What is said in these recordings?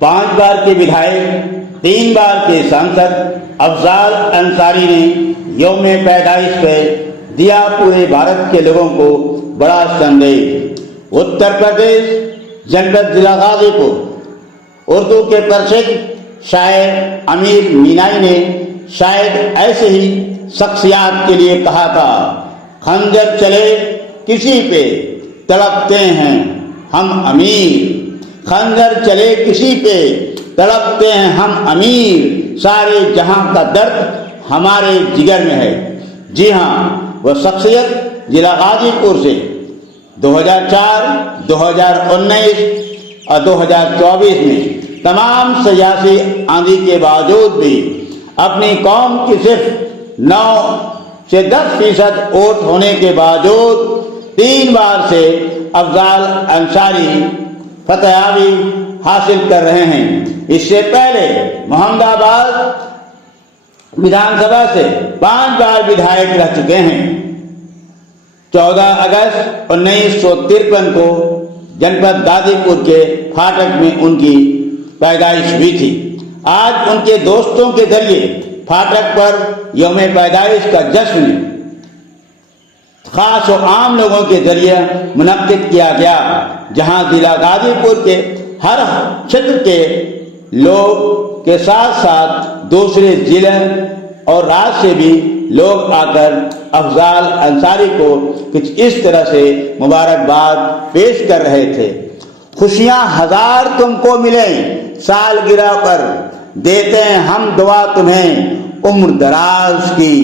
5 बार के विधायक 3 बार के सांसद अफजाल अंसारी ने यौम पैदाइश पर दिया पूरे भारत के लोगों को बड़ा संदेश। उत्तर प्रदेश जनपद जिला गाजीपुर उर्दू के प्रसिद्ध शायर अमीर मीनाई ने शायद ऐसे ही शख्सियात के लिए कहा था, खंजर चले किसी पे तड़पते हैं हम अमीर, खंजर चले किसी पे तड़पते हैं हम अमीर, सारे जहां का दर्द हमारे जिगर में है। जी हाँ, वह शख्सियत जिला गाजीपुर से 2004, 2019 और 2024 में तमाम सियासी आंधी के बावजूद भी अपनी कौम की सिर्फ 9 से 10% वोट होने के बावजूद 3 बार से अफजाल अंसारी फतेहावी हासिल कर रहे हैं। इससे पहले मोहम्मदाबाद विधानसभा से 5 बार विधायक रह चुके हैं। 14 अगस्त 1953 को जनपद गाजीपुर के फाटक में उनकी पैदाइश हुई थी। आज उनके दोस्तों के जरिए फाटक पर यौम पैदाइश का जश्न खास और आम लोगों के जरिए मुनक्किद किया गया, जहां जिला गाजीपुर के हर क्षेत्र के लोग के साथ साथ दूसरे जिले और राज्य से भी लोग आकर अफजाल अंसारी को कुछ इस तरह से मुबारकबाद पेश कर रहे थे। खुशियां हजार तुमको मिले सालगिरह पर, देते हैं हम दुआ तुम्हें उम्र दराज की,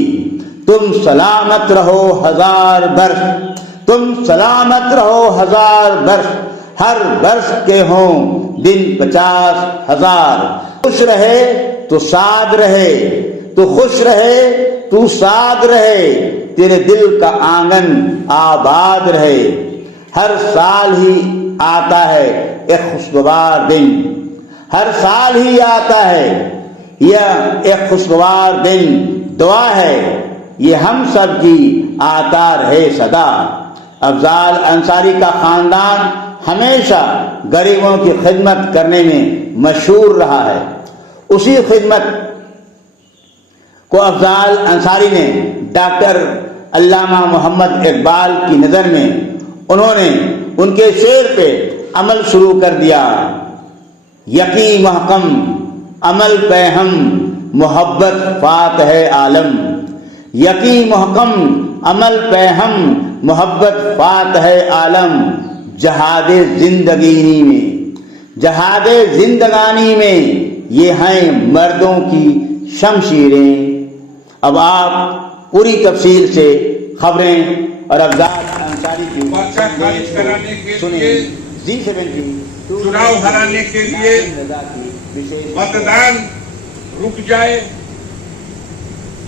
तुम सलामत रहो 1000 वर्ष, तुम सलामत रहो 1000 वर्ष, हर वर्ष के हों दिन 50,000। खुश रहे तो साद रहे, तो खुश रहे तू साद रहे, तेरे दिल का आंगन आबाद रहे। हर साल ही आता है एक खुशगवार दिन, हर साल ही आता है यह एक खुशगवार दिन, दुआ है ये हम सब की आता रहे सदा। अफजाल अंसारी का खानदान हमेशा गरीबों की खिदमत करने में मशहूर रहा है। उसी खिदमत को अफजाल अंसारी ने डॉक्टर अल्लामा मोहम्मद इकबाल की नज़र में उन्होंने उनके शेर पे अमल शुरू कर दिया। यकी महकम अमल पे हम मोहब्बत फात है आलम, यकी महकम अमल पे हम मोहब्बत फात है आलम, जहादे जिंदगानी में, जहादे जिंदगानी में ये हैं मर्दों की शमशीरें। अब आप पूरी तफसील से खबरें और अफजाल अंसारी की पर्चा खारिज कराने के सुनिए। लिए G70 चुनाव हराने के लिए मतदान रुक जाए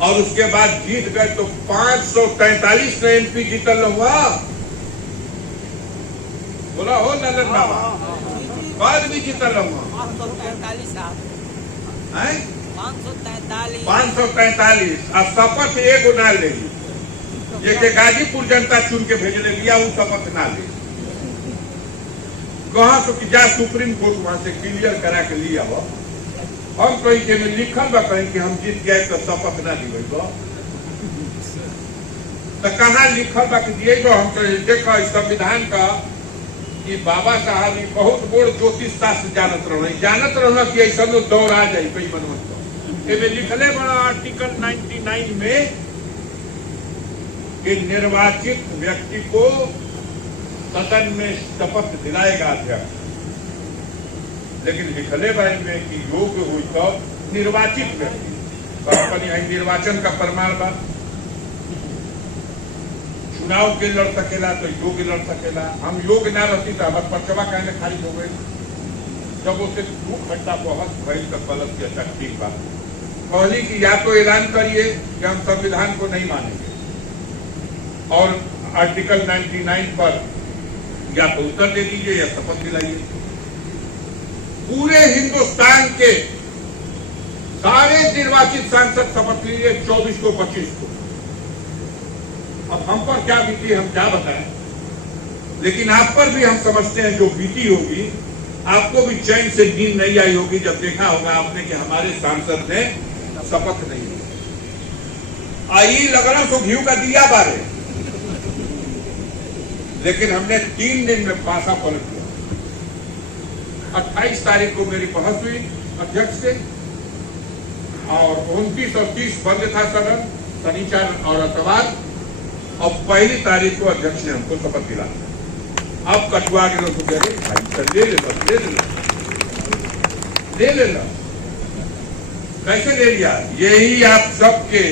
और उसके बाद जीत गए तो 543 ने एमपी जीतल हुआ। बोला हो नलन बाबा, बाद भी जीतल हुआ 543। अब शपथ एगो ना ले, ये के गाजीपुर जनता चुन के भेजने लिया, वो शपथ ना ले। कहा तो कि जा सुप्रीम कोर्ट वहां से क्लियर करा के लिया हो। हम कहीं के में लिखल बा कहीं कि हम जीत गए तो शपथ ना दी तो कहाँ लिखल बा कि दिए गो। हम तो देखा संविधान का कि बाबा साहब बहुत बड़ ज्योतिष शास्त्र जानत रहो कि ऐसा दौड़ आ जाये कई मनवत लिखले बड़ा आर्टिकल 99 में कि निर्वाचित व्यक्ति को सदन में शपथ दिलाएगा अध्यक्ष, लेकिन लिखले बारे में कि योग्य हुई तो निर्वाचित व्यक्ति निर्वाचन का प्रमाण बा, चुनाव के लड़ सकेला तो योग्य लड़ सकेला। हम योग्य ना रहती तो हमारे पर्चवा कहने खारिज हो गई। जब उसे 2 घंटा बहस भई तो गलत के ठीक बात कहली कि या तो ऐलान करिए कि हम संविधान को नहीं मानेंगे और आर्टिकल 99 पर या तो उत्तर दे दीजिए या शपथ दिलाइए। पूरे हिंदुस्तान के सारे निर्वाचित सांसद शपथ लीजिए 24 को 25 को। अब हम पर क्या बीती हम क्या बताएं, लेकिन आप पर भी हम समझते हैं जो बीती होगी आपको भी चैन से नींद नहीं आई होगी जब देखा होगा आपने कि हमारे सांसद ने शपथ नहीं ली। आई लगना तो घी का दिया बारे, लेकिन हमने 3 दिन में पासा पलट दिया। 28 तारीख को मेरी बहस हुई अध्यक्ष से और 29 और 30 बंद था सदन, शनिवार और इतवार, और 1 तारीख को अध्यक्ष ने हमको शपथ दिलाया। अब कटुआ के लोग कह रहे भाई ले लो। कैसे ले लिया? यही आप सबके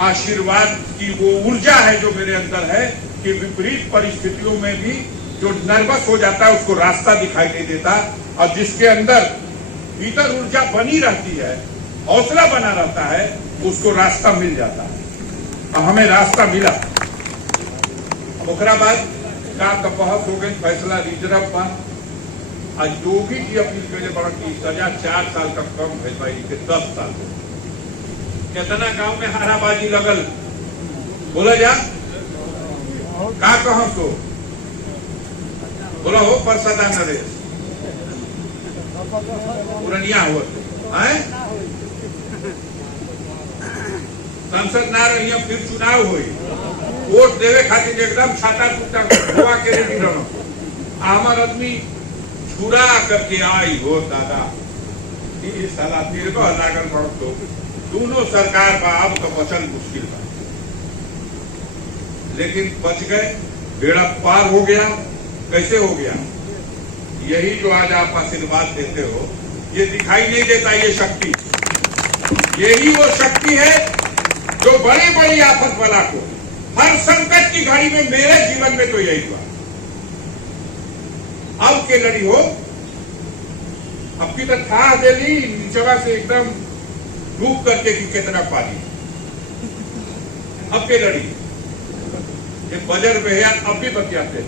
आशीर्वाद की वो ऊर्जा है जो मेरे अंदर है कि विपरीत परिस्थितियों में भी जो नर्वस हो जाता है उसको रास्ता दिखाई नहीं देता, और जिसके अंदर भीतर ऊर्जा बनी रहती है, हौसला बना रहता है, उसको रास्ता मिल जाता है। और हमें रास्ता मिला। ओकरा बाद का बहस हो गई, फैसला रिजर्व बा। आज जो भी अपील करे बड़ा की सजा 4 साल का कम है भाई के 10 साल। कितना गांव में हाराबाजी लगल बोला जा का कहो सो बोला हो परसदा नरेश पुरनिया हो संसद ना रही, फिर चुनाव हुई, वोट देवे खातिर एकदम छाता टूटा हुआ के रेडी रहो। हमार आदमी छुरा करके आई हो दादा, ये साला दीर्घ लागल बढ़ तो दोनों सरकार बा, अब तो बचल मुश्किल बा, लेकिन बच गए, बेड़ा पार हो गया। कैसे हो गया? यही जो आज आप आशीर्वाद देते हो, ये दिखाई नहीं देता, ये शक्ति, यही वो शक्ति है जो बड़ी बड़ी आफत वाला को हर संकट की घड़ी में, मेरे जीवन में तो यही हुआ। अब के लड़ी हो, अब की तो था दिली नीचवा से एकदम डूब करके कि कितना पानी, अब के लड़ी ये बजर भैया अब भी बतियाते,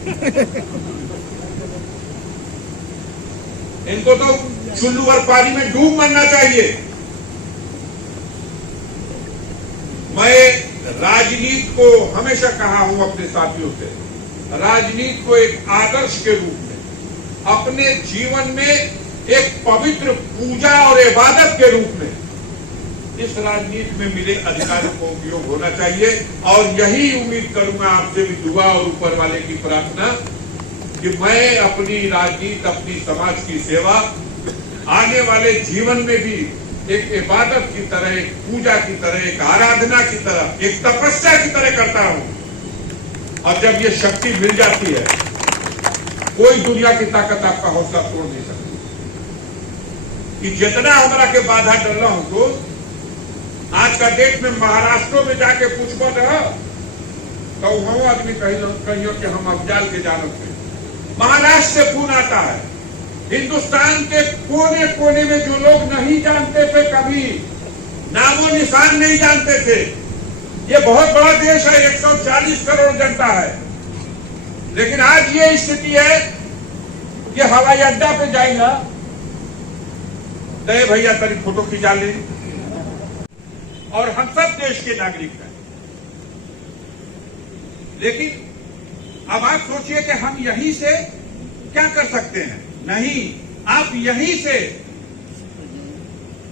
इनको तो चुल्लू और पानी में डूब मरना चाहिए। मैं राजनीति को हमेशा कहा हूं अपने साथियों से, राजनीति को एक आदर्श के रूप में, अपने जीवन में एक पवित्र पूजा और इबादत के रूप में इस राजनीति में मिले अधिकारों को उपयोग होना चाहिए। और यही उम्मीद करूंगा आपसे भी दुआ और ऊपर वाले की प्रार्थना कि मैं अपनी राजनीति, अपनी समाज की सेवा आने वाले जीवन में भी एक इबादत की तरह, एक पूजा की तरह, एक आराधना की तरह, एक तपस्या की तरह करता हूं। और जब ये शक्ति मिल जाती है, कोई दुनिया की ताकत आपका हौसला तोड़ नहीं सकती। कि जितना हमारा के बाधा डर रहा हूं तो आज का डेट में महाराष्ट्र में जाके पूछबो रहा तो वहां आदमी कहियो कि हम अफजाल के जानत हैं। महाराष्ट्र से फोन आता है, हिंदुस्तान के कोने कोने में जो लोग नहीं जानते थे, कभी नामो निशान नहीं जानते थे। ये बहुत बड़ा देश है, 140 करोड़ जनता है, लेकिन आज ये स्थिति है कि हवाई अड्डा पे जाएगा दे भैया तेरी फोटो खिंचा ले, और हम सब देश के नागरिक हैं। लेकिन अब आप सोचिए कि हम यहीं से क्या कर सकते हैं? नहीं, आप यहीं से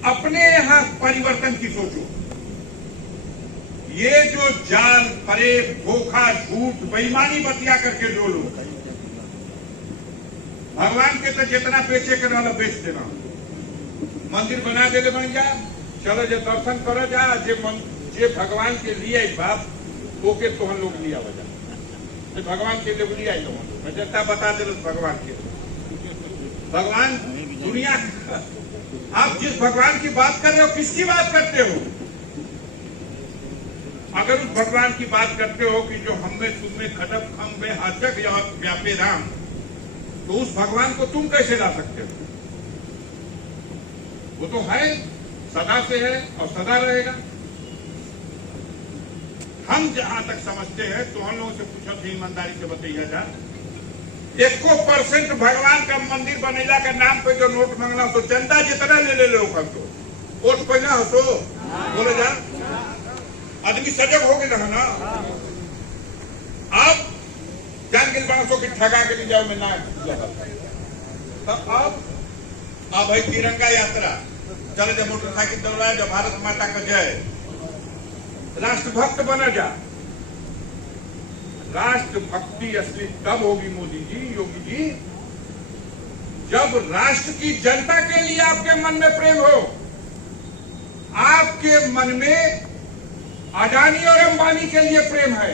अपने यहां परिवर्तन की सोचो। ये जो जाल, फरेब, धोखा, झूठ, बेईमानी बतिया करके जो लोग भगवान के तो जितना बेचे के वाला बेच देना, मंदिर बना दे बन जा, चलो जो दर्शन करो जा, जे भगवान के लिए बाप ओके तो हम लोग लिया वजह भगवान के लिए लिया मैं जैसा बता दे भगवान के भगवान दुनिया, आप जिस भगवान की बात कर रहे हो किसकी बात करते हो? अगर उस भगवान की बात करते हो कि जो हमें तुम्हें खटक हम में हजक व्यापे राम, तो उस भगवान को तुम कैसे ला सकते हो? वो तो है, सदा से है और सदा रहेगा। हम जहां तक समझते हैं तो हम लोगों से पूछो थे, ईमानदारी से बताइए जा, 1% भगवान का मंदिर बनेला के नाम पे जो नोट मांगना तो चंदा जितना ले लो तो वोट पहना हो तो बोले जा, आदमी सजग हो गए ना। अब जान के बना सो कि ठगा के ले जाओ में ना तो अब है तिरंगा यात्रा, चले जब मोटरसाइकिल दौड़ाए, जब भारत माता का जय, राष्ट्रभक्त बना जा। राष्ट्रभक्ति असली तब होगी मोदी जी, योगी जी, जब राष्ट्र की जनता के लिए आपके मन में प्रेम हो, आपके मन में अडानी और अंबानी के लिए प्रेम है,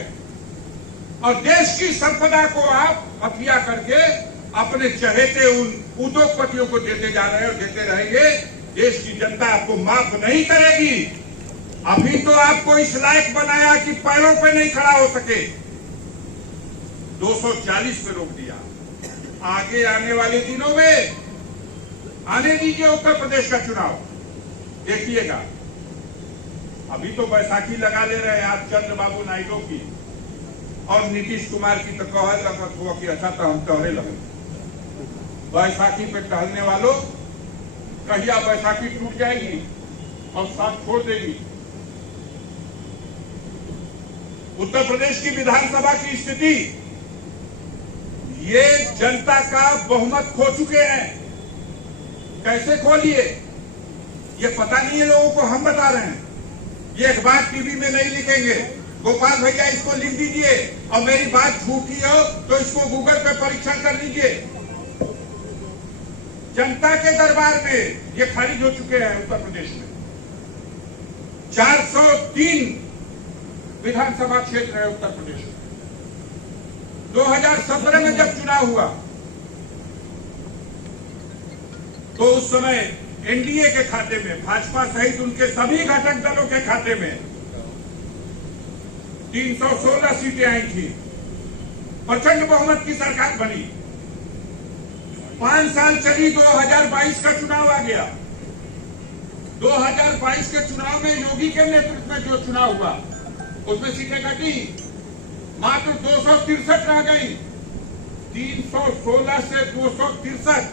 और देश की संपदा को आप हत्या करके अपने चहेते उन उद्योगपतियों को देते जा रहे हैं और देते रहेंगे। देश की जनता आपको माफ नहीं करेगी। अभी तो आपको इस लायक बनाया कि पैरों पे नहीं खड़ा हो सके, 240 पे रोक दिया। आगे आने वाले दिनों में आने दीजिए उत्तर प्रदेश का चुनाव, देखिएगा। अभी तो बैसाखी लगा ले रहे हैं आप चंद्रबाबू नायडू की और नीतीश कुमार की, तो कह लगत हुआ कि अच्छा तो हम टहरे लगे। बैसाखी पे टहलने वालों, कहिया बैसाखी टूट जाएगी और साथ छोड़ देगी। उत्तर प्रदेश की विधानसभा की स्थिति, ये जनता का बहुमत खो चुके हैं। कैसे खो लिए ये पता नहीं है लोगों को, हम बता रहे हैं। ये अखबार टीवी में नहीं लिखेंगे। गोपाल भैया इसको लिख दीजिए, और मेरी बात झूठी हो तो इसको गूगल पे परीक्षण कर लीजिए। जनता के दरबार में ये खारिज हो चुके हैं उत्तर प्रदेश में। 403 विधानसभा क्षेत्र है उत्तर प्रदेश में। 2017 में जब चुनाव हुआ तो उस समय एनडीए के खाते में, भाजपा सहित उनके सभी घटक दलों के खाते में 316 सीटें आई थी। प्रचंड बहुमत की सरकार बनी। 5 साल चली, 2022 का चुनाव आ गया। 2022 के चुनाव में योगी के नेतृत्व में जो चुनाव हुआ उसमें सीटें घटी, मात्र 263 रह गई। 316 से 263,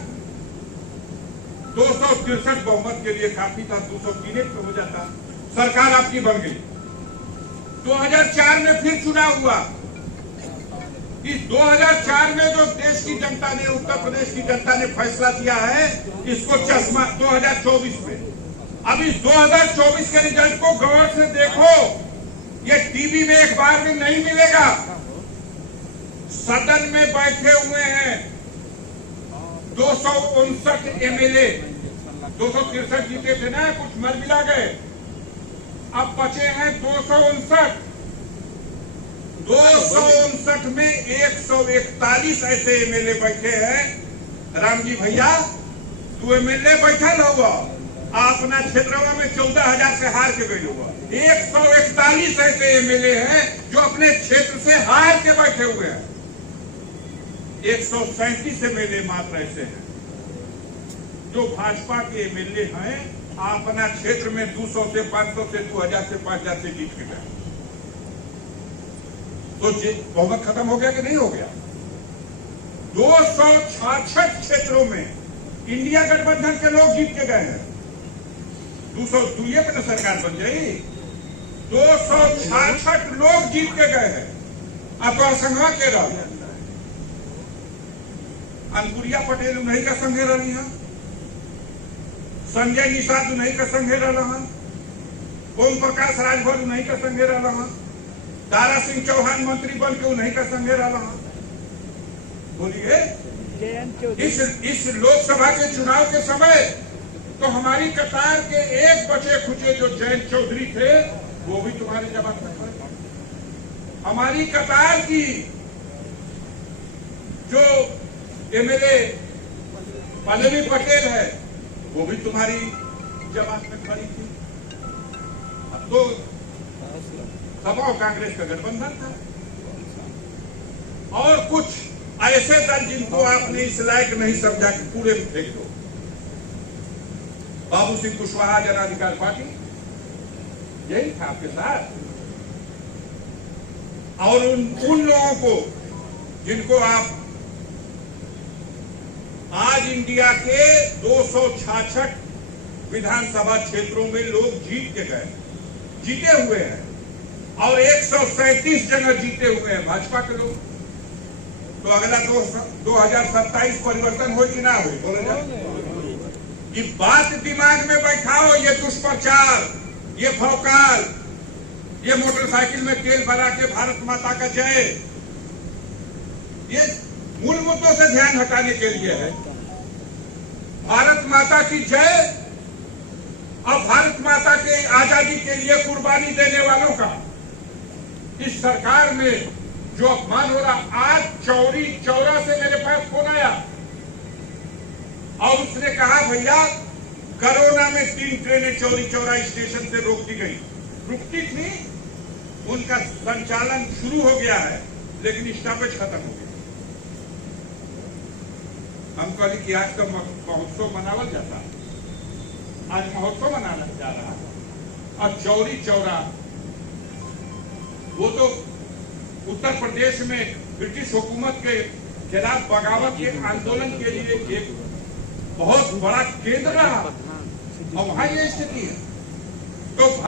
263 बहुमत के लिए काफी था। 203 पे हो जाता, सरकार आपकी बन गई। 2004 में फिर चुनाव हुआ। इस 2004 में जो देश की जनता ने, उत्तर प्रदेश की जनता ने फैसला किया है, इसको चश्मा 2024 में। अब इस 2024 के रिजल्ट को गौर से देखो। ये टीवी में, अखबार में नहीं मिलेगा। सदन में बैठे हुए हैं 259 एमएलए। 263 जीते थे ना, कुछ मर मिला गए, अब बचे हैं 259। 259 में 141 ऐसे एमएलए बैठे हैं। राम जी भैया, तू एमएलए बैठा हुआ, अपना क्षेत्र में 14,000 से हार के गए हुआ। 141 ऐसे एमएलए हैं जो अपने क्षेत्र से हार के बैठे हुए हैं। 137 एमएलए मात्र ऐसे हैं जो भाजपा के एमएलए हैं, अपना क्षेत्र में 200 से 500 से 2000 से 5000 से जीत के गए। तो बहुमत खत्म हो गया कि नहीं हो गया? 266 क्षेत्रों में इंडिया गठबंधन के लोग जीत के गए हैं। 202 पे तो सरकार बन जाएगी। 266 लोग जीत के गए हैं। अब तो संघवा के रहा, अनुप्रिया पटेल उन्हीं का संघे रही है, संजय निषाद उन्हीं का संघे रहा, ओम प्रकाश राजभर उन्हीं का संघे रहा, दारा सिंह चौहान मंत्री बन के उन्हीं का संघे रहा। बोलिए, इस लोकसभा के चुनाव के समय तो हमारी कतार के एक बचे खुचे जो जयंत चौधरी थे, वो भी तुम्हारे जमात में थे। हमारी कतार की जो एमएलए पल्लवी पटेल है, वो भी तुम्हारी जमात में खड़ी थी। अब तो सपा और कांग्रेस का गठबंधन था। और कुछ ऐसे दल जिनको आपने इस लायक नहीं समझा कि पूरे में फेंक दो। बाबू सिंह कुशवाहा जन अधिकार पार्टी, यही था आपके साथ। और उन लोगों को जिनको आप आज इंडिया के 266 विधानसभा क्षेत्रों में लोग जीत के गए, जीते हुए हैं, और 137 जगह जीते हुए हैं भाजपा के लोग। तो अगला 2027 परिवर्तन हो कि ना हो? बोले जाए कि बात दिमाग में बैठाओ, ये दुष्प्रचार, ये भौकाल, ये मोटरसाइकिल में तेल भरा के भारत माता का जय, ये मूल मुद्दों से ध्यान हटाने के लिए है। भारत माता की जय और भारत माता के आजादी के लिए कुर्बानी देने वालों का इस सरकार में जो अपमान हो रहा। आज चौरी चौरा से मेरे पास फोन आया और उसने कहा भैया कोरोना में 3 ट्रेनें चौरी चौरा स्टेशन से रोक दी गई। रुकती थी, उनका संचालन शुरू हो गया है लेकिन स्टॉपेज खत्म हो गया। हम कहली कि आज का महोत्सव मनावल जाता, आज महोत्सव मनाना जा रहा और चौरी चौरा, वो तो उत्तर प्रदेश में ब्रिटिश हुकूमत के खिलाफ बगावत के आंदोलन के लिए एक बहुत बड़ा केंद्र रहा और वहां ये स्थिति है। तो